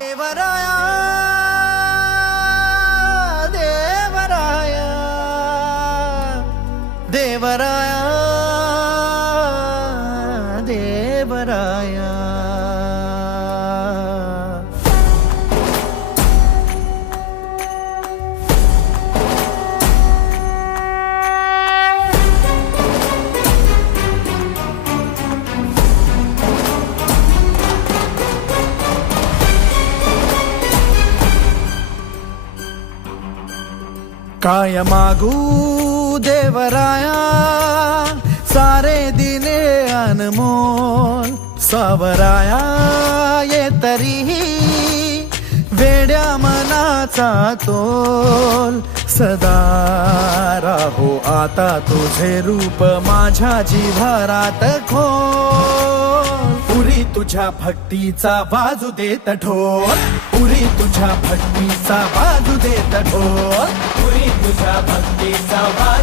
देवराया देवराया देवराया। देवराया काय मागू देवराया सारे दिने अनमोल सावराया ये तरीही वेड्या मनाचा तोल सदा राहो आता तुझे रूप माझ्या जिव्हारात खोल. तुझ्या भक्तीचा बाजू देत ठोर. पुरी तुझ्या भक्तीचा बाजू देत ठोर. पुरी तुझ्या भक्तीचा बाजू